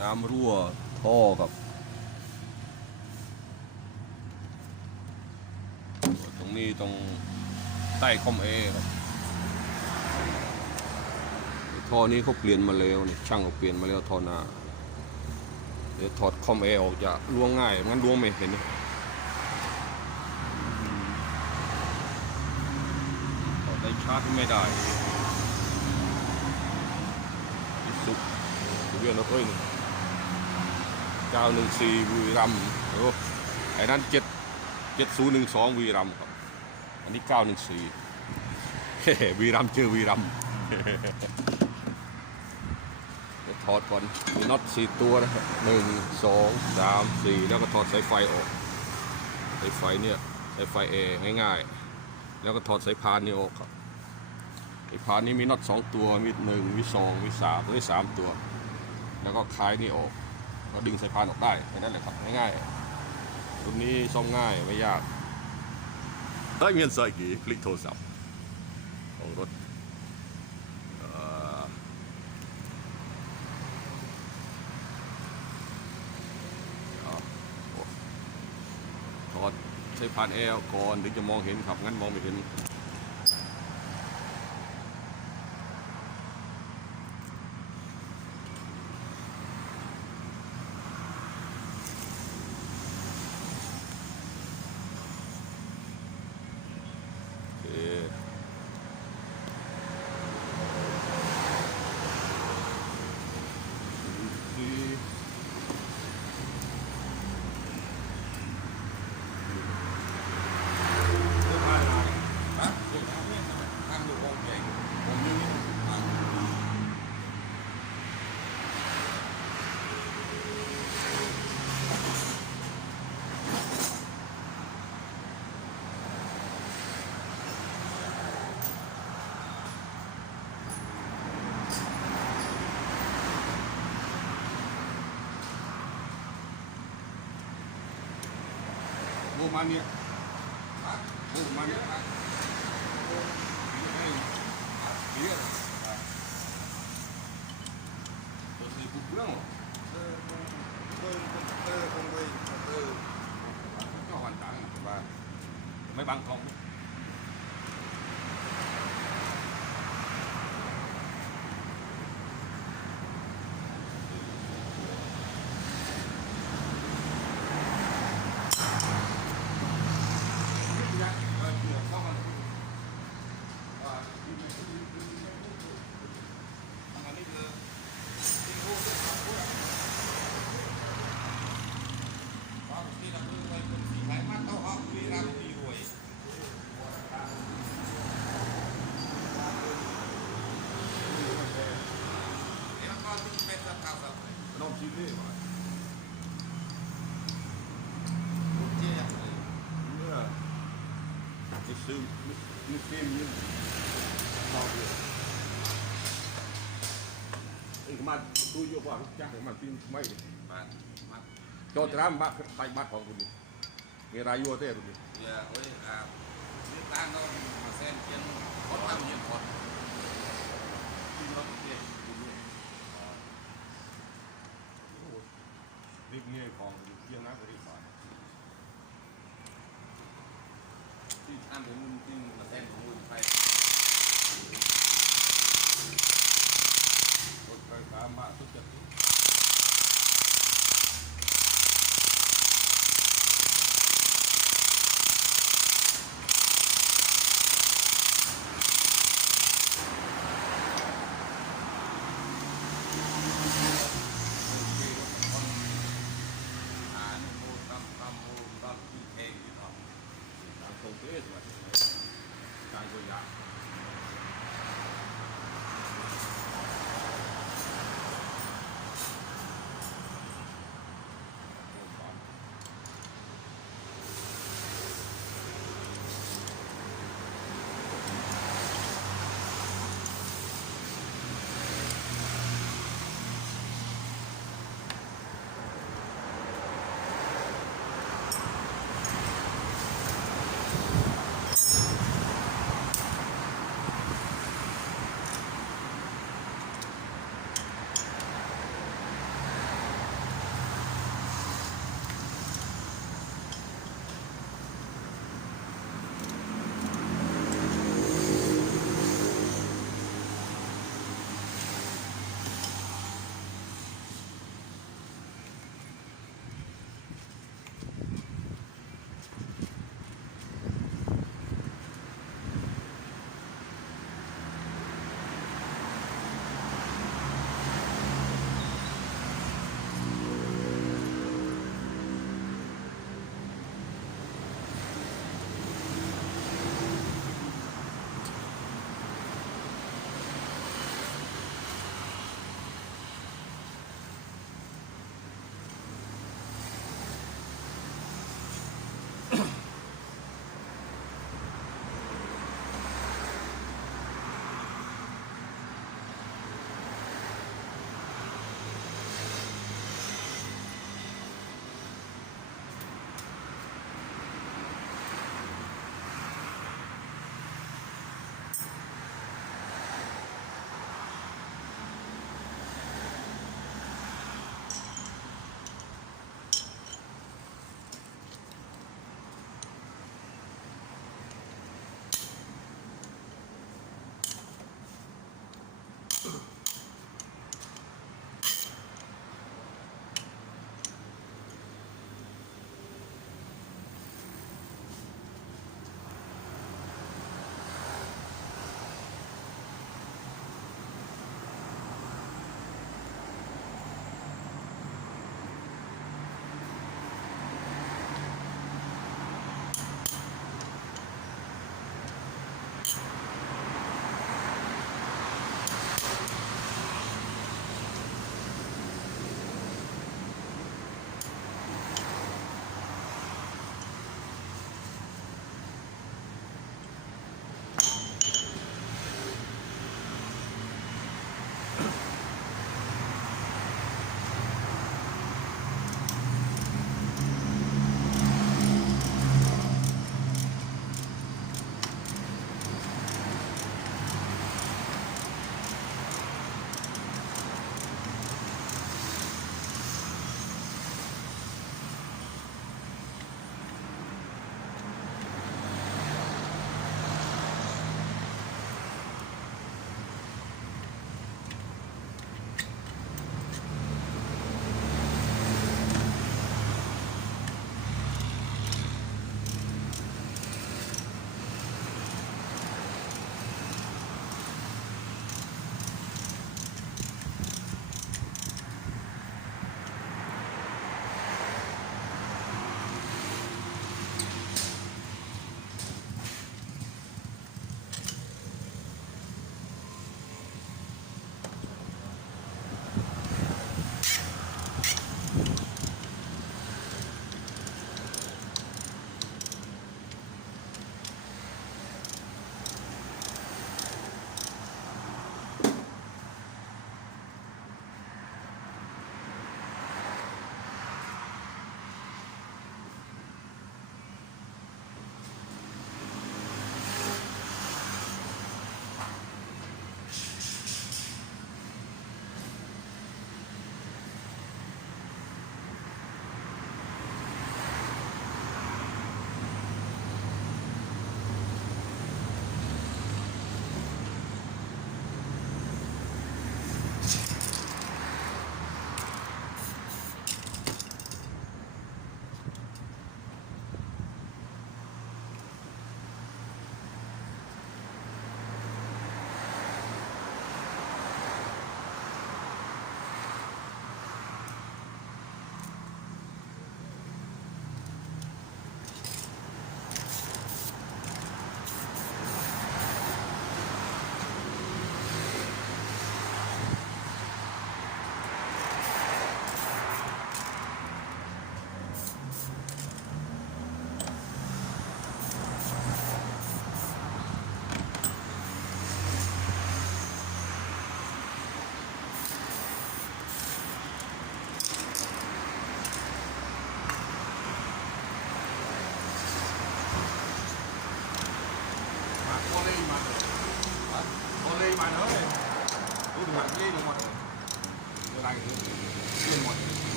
น้ำรั่วท่อกับตรงนี้ตรงใต้คอมเอครับท่อนี้เขาเปลี่ยนมาแล้วนี่ช่างเขาเปลี่ยนมาแล้วท่อหน้าเดี๋ยวถอดคอมเอออกจะล้วงง่ายงั้นล้วงไม่เห็นถอดได้ชาร์จไม่ได้สุเวียนรถเอ้ยนี่ 914บุรีรัมโอ้ไอ้นั้น7 7012บุรีรัมย์ครับ อันนี้914เฮ้วีรัมย์เจอวีรัมย์เดี๋ยวถอดก่อน มีน็อตสี่ตัวนะครับหนึ่งสองสามสี่แล้วก็ถอดสายไฟออกสายไฟเนี่ยสายไฟเอง่ายๆ แล้วก็ถอดสายพานนี่ออกครับสายพานนี้มีน็อตสองตัว มีหนึ่งมีสองมีสามมีสามตัว แล้วก็คลายนี่ออก ก็ดึงสายพานออกได้แค่นั้นแหละครับง่ายๆรุ่นนี้ซ่อมง่ายไม่ยากได้เงินใส่กี่คลิกโทรศัพท์ของรถก่อเอาโอ้ถอดใช้ผ่านแอร์ก่อนถึงจะมองเห็นครับงั้นมองไม่เห็น โอเคดี โอ้มันเนี่ยโอ้มันเนี่ยเรียกตัวสีกุ๊กเรื่องก็หันตังว่าไม่บังกล้อง น้อมาเนี่ยอ้ซื้อนี่ฟิล์มนี่ต่อเดียวไอ้มาดูอยู่ว่าจ้งมันฟิล์มไม่โจทย์รำบ้านไปบ้านของคุณนี่มีรายัวเต้คุณนี่ Ya, oi, ah, ni tan no ma sen chen kon รีบเงี้ยของเยี่ยงนะบริษัท Ti tan de mun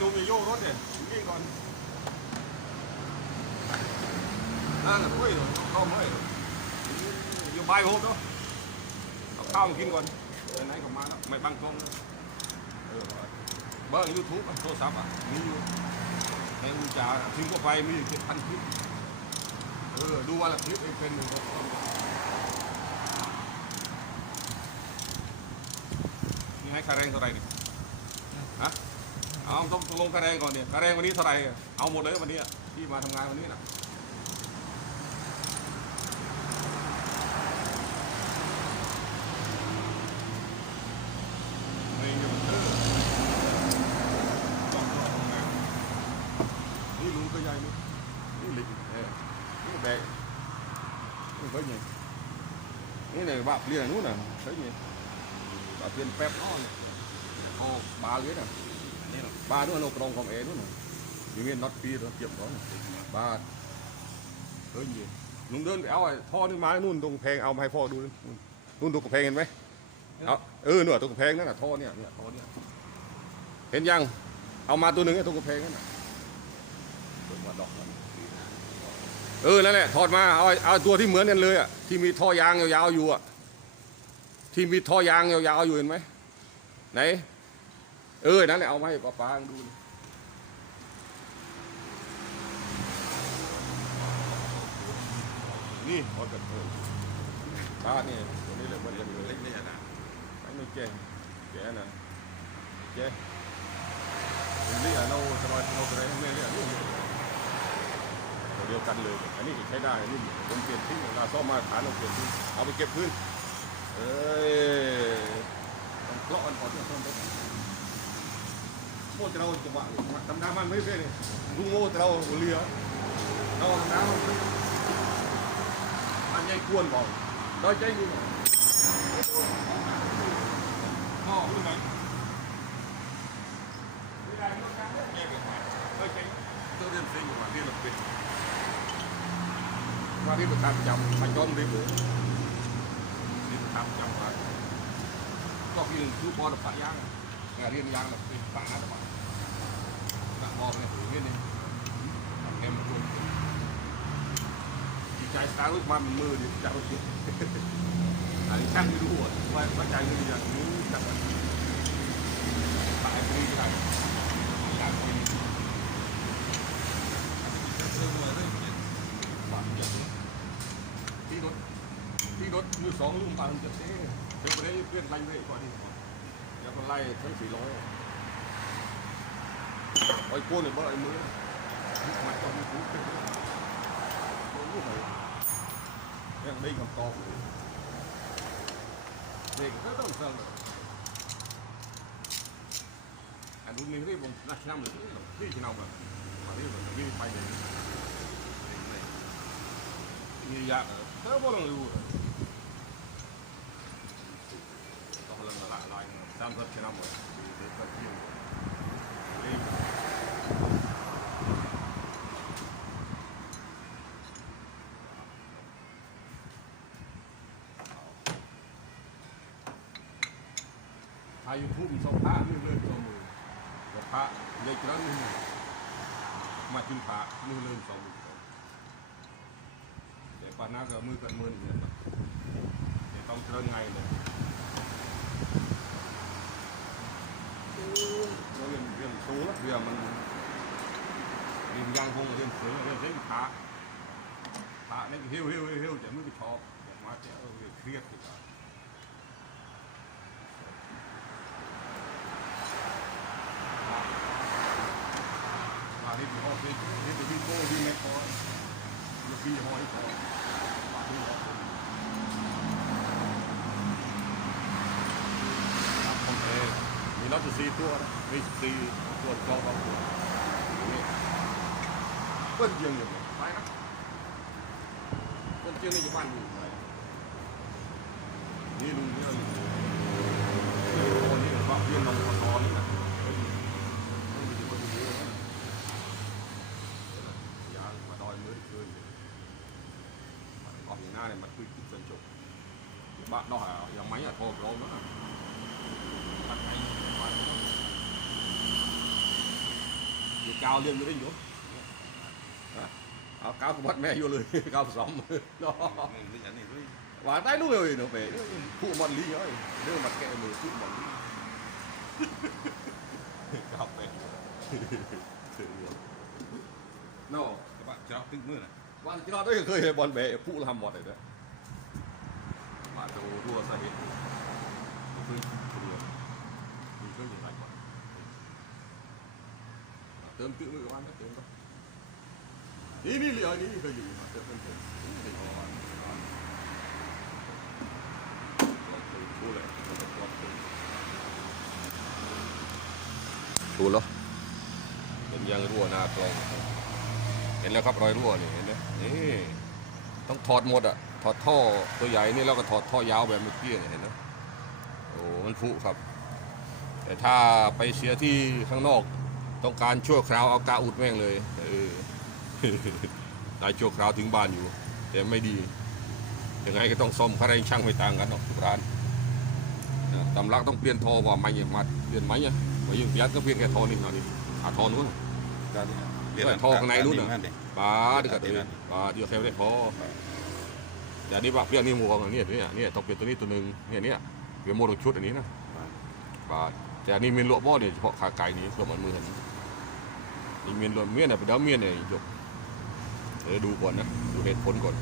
เฮ้ยหนุ่มอย่าโยกรถเนี่ยวิ่งก่อนนั่นน่ะเฮ้ยเข้ามาเฮ้ยอยู่ใบโฮมเนาะเอาข้าวมากินก่อนไหนก็มาแล้วไม่บังกล้องเออเบิ้งยูทูบโทรศัพท์อะมีอยู่ในอุจาทิ้งก็ไปมีเจ็ดพันคลิปเออดูวันละคลิปเองเป็นหนึ่งนี่ให้ค่าแรงเท่าไหร่ดิ เอาต้องลงค่าแรงก่อนเนี่ยค่าแรงวันนี้เท่าไหร่เอาหมดเลยวันนี้อะที่มาทำงานวันนี้นะไม่เงินเออต้องต้องทำงานนี่ลุงก็ใหญ่นี่นี่เล็กเออนี่แบกนี่เฮ้ยไงนี่ này bạc liền นู้น nè thấy nhỉ bạc liền pep nó này ô ba lưới nè นี่หรอ ba nữa nó còn còn é nữa nè những cái nót pi nó kiểm đó nè ba thấy nhỉ ลุงเดินไปเอาไอ้ท่อนี่มานู่นตรงแพงเอามาให้พ่อดูนู่นนู่นตรงกระแพงเห็นไหมเอาเออหน่วยตรงกระแพงนั่นน่ะท่อเนี่ยเนี่ยท่อเนี่ยเห็นยังเอามาตัวหนึ่งไอ้ตรงกระแพงนั่นน่ะเปิดมาดอกมันเออนั่นแหละถอดมาเอาเอาตัวที่เหมือนกันเลยอะที่มีท่อยางยาวๆอยู่อะที่มีท่อยางยาวๆอยู่เห็นไหมไหน เออ นั่นแหละเอามาให้ป้าปางดูนี่ถอกันเออป้าเนี่ยตัวนี้เลยเหมือนกันเลยเล็กไม่ใช่นะ anh nói chè chè nè chè mình lý ở đâu cho nó nó cái đấy nên lý ở đâu ตัวเดียวกันเลย อันนี้ใช้ได้นนี้ผมเปลี่ยนทิ้งเราซ่อมมาฐานเราเปลี่ยนทิ้งเอาไปเก็บพื้นเอ้ยต้องเคาะกันก่อที่จะซ่อมรถโม่เราจังหวะทำน้ำมันไม่ได้ เลยลุงโม่เราเรือเราทำน้ำมันใหญ่กวนบอกเราใจอยู่พ่อรู้ไหมไม่ได้ไม่ได้แยกกันไปเฮ้ยเจ๊งตัวเรียนเซ็งอยู่ว่าเรียนหลักเป็นว่าที่ประธานประจำมาจอมรีบเลยนี่ประธานประจำมาก็คือคือบอลปะยางเรียนยางแบบเป็นปะนะมาปะบอเนี่ยอย่า งนี้นี่ทำแกมตัวจิตใจสตาร์ทมาเป็นมือดิจับรถเสียอันนี้ช่างไม่รู้อะว่าว่าใจเงินอย่างนี้จับตายฟรีก็ได้อยากกินเรื่องมวยเรื่องเจ็ดบาทเจ็บที่รถที่รถมือสองลุงบางจะเต้เดี๋ยวไปได้เพื่อนไล่เลยก่อนดีเดี๋ยวก็ไล่ทั้งสี่ร้อย ไอ้โก้เนี่ยบ่ไอ้มือมันต้องมีคู่เป็นโอ้ยยังได้คำตอบเลยเด็กก็ต้องเสริมอันนู้นนี่เรียกว่านักน้ำหรือที่ที่น้ำแบบมาเรียกว่าวิ่งไปเลย นี่ยากเธอบ่ลองดูต้องลองละลายตามสัญชาติหมดดีดีก็ที่รีบาอยู่ทุ่งสพระนี่เลยสมูรพระเลยกระนั้นมาจุนพระนี่เลยสมูรแต่ปานาก็มือกันมือนี่แต่ต้องเจอไงเลยเรียนเรียนสูงเรียนมันเรียนยางคงเรียนสูงเรียนเส้นขาขาเนี่ยเหี้ยวเหี้ยวเหี้ยวเหี้ยวแต่ไม่ไปชอบมาแต่เออเครียดอยู่ thì cả mà đi bị ho đi đi bị cô đi mẹ con ลูกพี่ห้อยคอปากที่ห้อยครับผมเอง มีน็อตสี่ตัวนะมีสี่ตัวสองสองตัวนี่เปิ้ลเจียงอยู่ไปนะเปิ้ลเจียงนี่อยู่บ้านอยู่ไปนี่ลุงนี่เราอยู่โอ้นี่ว่าเพี้ยนน้องคอนี่นะเฮ้ยนี่มีคนอยู่เยอะนะยางมาดอยมือเคยออกอย่างหน้าเนี่ยมันคุยกินจนจบบ้านนอกอะยังไม่อะโทรเราเนาะตัดไปมาเดี๋ยวกาวเรื่องไม่ได้อยู่ฮะเอากาวกับวัดแม่อยู่เลยกาวผสมเนาะนี่นี่อันนี้ด้วย và tay lúc rồi nó về phụ mòn lý ơi nếu mặt kệ người phụ mòn lý gặp về nó กระบะจะรับตึ้งมือนะ bạn cái đó đấy khơi bọn bé phụ làm mọt tôm tự người các bạn tôm thôi đi đi liền đi khơi nhiều mà tự mình ดูแล้วเห็นยังรั่วหน้ากลองเห็นแล้วครับรอยรั่วนี่เห็นไหมนี่ต้องถอดหมดอะถอดท่อตัวใหญ่นี่แล้วก็ถอดท่อยาวแบบเมื่อกี้เนี่ยเห็นไหมโอ้มันผุครับ แต่ถ้าไปเสียที่ข้างนอก ต้องการชั่วคราวเอากาอุดแม่งเลยเออได้ชั่วคราวถึงบ้านอยู่ แต่ไม่ดียังไงก็ต้องซ่อมค่าแรงช่างไม่ต่างกันหรอกทุกร้านตำลักต้องเปลี่ยนท่อว่าไม่ยังมาเปลี่ยนไหมเนี่ยมายิ่งยัดก็เปลี่ยนแค่ท่อนี่หน่อยนี่อาท่อนู้นการเรียนท่อข้างในนู่นน่ะนั่นเองปาดก็เลยปาเดียวแค่ไม่ได้พอแต่นนี้ว่าเปลี่ยนนี่มวกอันนี้เนี่ยเนี่ยต้องเปลี่ยนตัวนี้ตัวหนึ่งเนี่ยเนี่ยเปลี่ยนโมดชุดอันนี้นะปาแต่นนี้เมีลวกบ่อเนี่ยเฉพาะขาไก่นี่ก็มันมือเห็น เมียนลวกเมียนอะไปดาเมียนเนี่ยจบเดี๋ยวดูก่อนนะ ดูเหตุผลก่อน